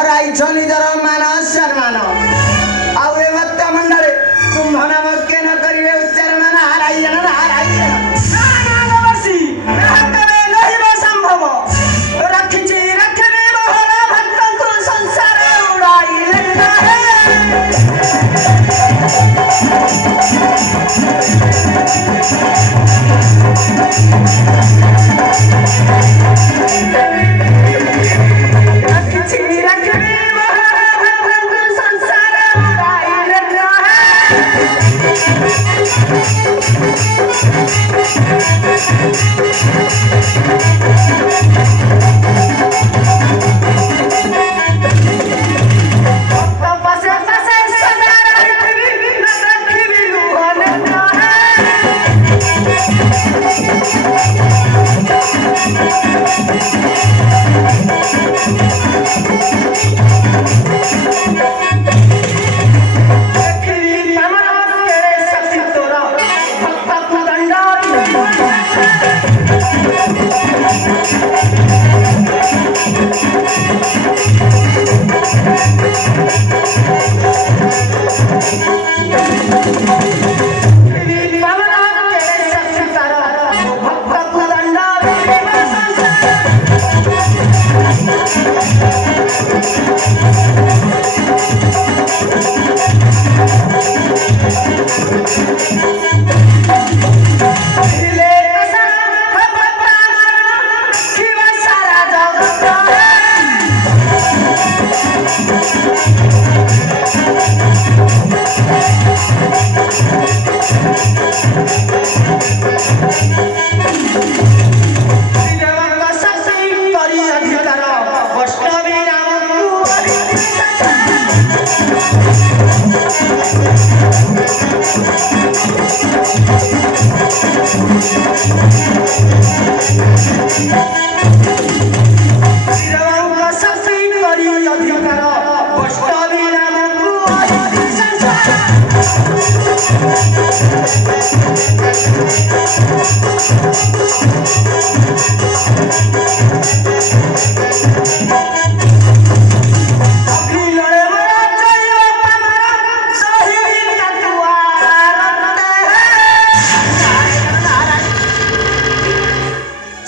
हराइछ निजर मान सम्मान आउ ए भक्त मंडल तुम्भ नाम के न करिवे उच्चारण नारायण नारायण नारायणवासी नाहकरे नहिब संभव रखिछि रखिबे मोहन भक्तंकु संसार उड़ाइले नाहे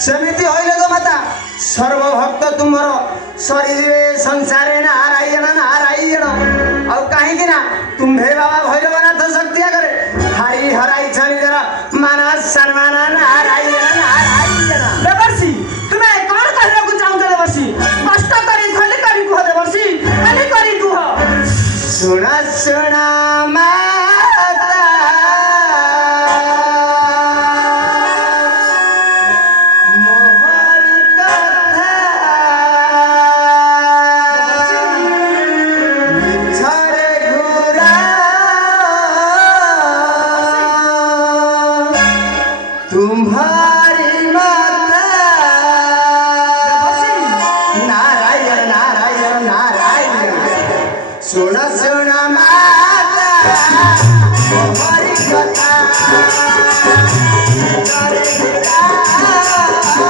समिति होइले गो माता सर्वभक्त तुमर शरीरे संसारे नारायण नारायण औ काहे कि ना तुम्हे बाबा भैरवनाथ शक्तिया करे हरि हराई छनि जरा मानस सम्मान नारायण नारायण देवर्षि तुम्हें कौन कहले को चाहू देवर्षि कष्ट करी खाली कुह देवर्षि खाली करी कुह सुना सुना तुम्हारी माता नारायण नारायण नारायण सुना सुना माता तुम्हारी कथा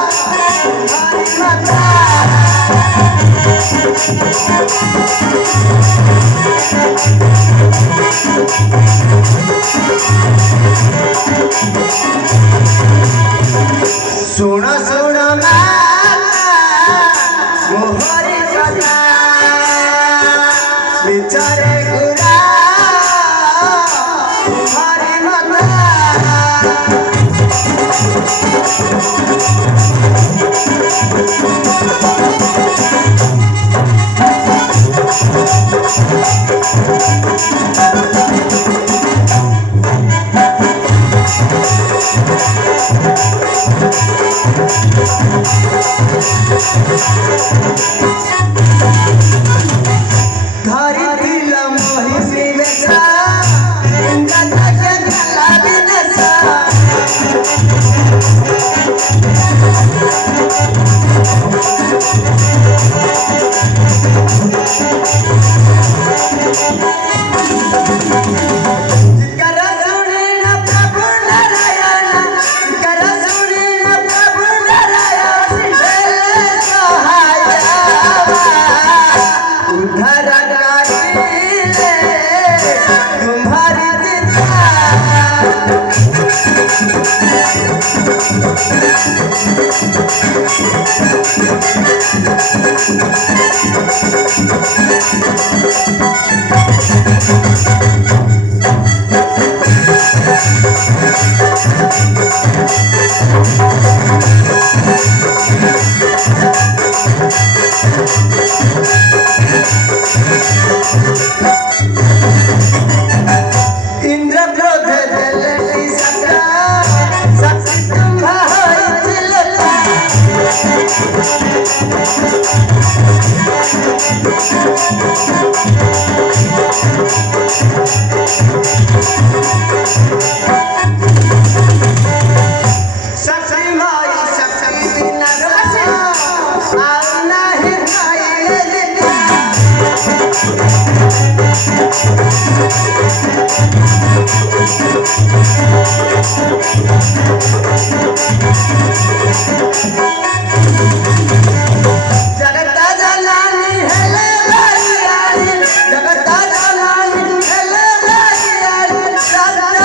तुम्हारी माता सुना सुना माता मोहरी कथा विचारे गुरा तुम्हारी माता घरी दिल मोहि बेसा गंगा के गला बिनसा सखी भाई सखी बिना आना है जगता जलानी है ले लाली जगता जलानी है ले लाली राता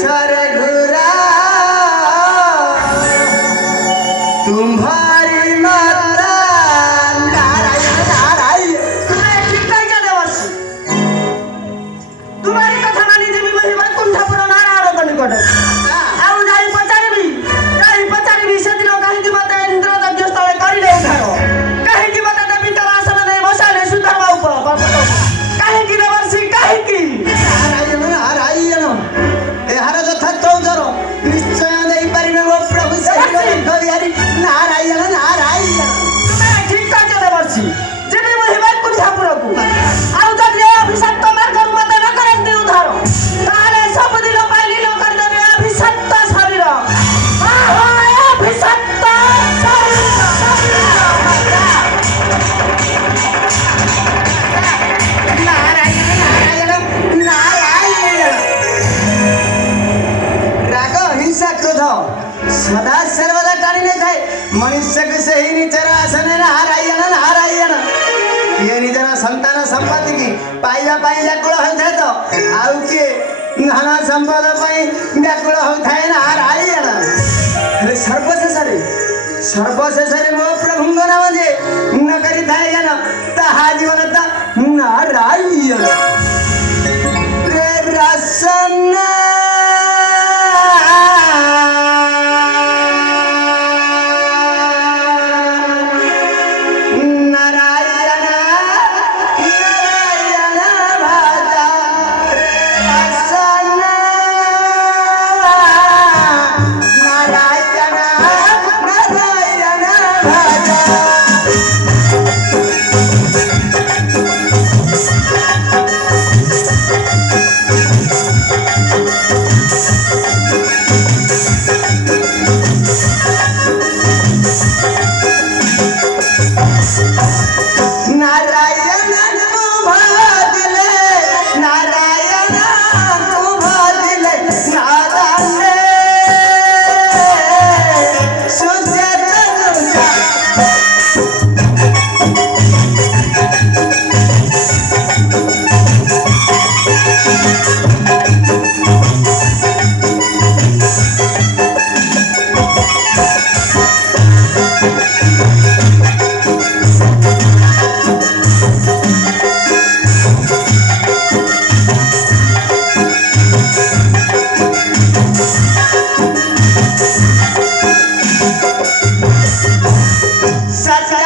छरे घुरा तुम्हारी माता नारायण नारायण तुम्ही ठीक काय केलं वर्षी तुम्हारी कथा मानी देवी महिमा कुंठा पुरवणार आरोग्य निकट ଆଉ ଯାଇ ପଚାରିବି ସେଦିନ କାହିଁକି ମତେ ଇନ୍ଦ୍ର ଯଜ୍ଞ ସ୍ଥଳେ କରିଲେ ଉଦ୍ଧାର କାହିଁକି ମତେ ଦେବୀ ତାର ଆସନ ଦେଇ ବସାଇଲେ ସୁଧର୍ମ କାହିଁକି ରେ ବର୍ଷି କାହିଁକି ନାରାୟଣ ନାରାୟଣ ଏହାର ଯଥାର୍ଥ ଉତ୍ତର ନିଶ୍ଚୟ ଦେଇପାରିବେ ମୋ ପ୍ରଭୁ ବିହାରୀ ନାରାୟଣ ନାରାୟଣ ତୁମେ ଠିକ କହିଛ ରେ ବର୍ଷି ଯିବି ମୁଁ ହିମାଳ କୁଣ୍ଠାପୁରକୁ ଆଉ ଯଦି ଏ ଅଭିଶପ୍ତ ମାର୍ଗରୁ ମତେ ନ କରନ୍ତି ଉଦ୍ଧାର ତାହେଲେ ସବୁଦିନ ପାଇଁ ଲୀଳ କରିଦେବେ ଅଭିଶପ୍ତ ଶରୀର ଅଭିଶପ୍ତ ନାରାୟଣ ନାରାୟଣ ନାରାୟଣ ରାଗ ହିଂସା କ୍ରୋଧ ସଦା ସର୍ବଦା ଟାଣି ନେଇଥାଏ ମନୁଷ୍ୟକୁ ସେହି ନିଜର ଆସନରେ ନାରାୟଣ ନାରାୟଣ କିଏ ନିଜର ସନ୍ତାନ ସମ୍ପତ୍ତି କି ପାଇବା ପାଇଁ ବ୍ୟାକୁଳ ହୋଇଥାଏ ତ ଆଉ କିଏ ଧନ ସମ୍ପଦ ପାଇଁ ବ୍ୟାକୁଳ ହୋଇଥାଏ ନାରାୟଣ ହେଲେ ସର୍ବଶେଷରେ ମୋ ପ୍ରଭୁଙ୍କ ନାମ ଯେ ନ କରିଥାଏ ଜ୍ଞାନ ତାହା ଜୀବନ ତ ନାରାୟଣ ରେ ରସନ ନାରାୟଣ ନାରାୟଣ ଭଜ ରେ ରସନ ନାରାୟଣ ନାରାୟଣ ଭଜ नारायण तू भजले नारायण तू भजले नारायण सुजत तुझा सच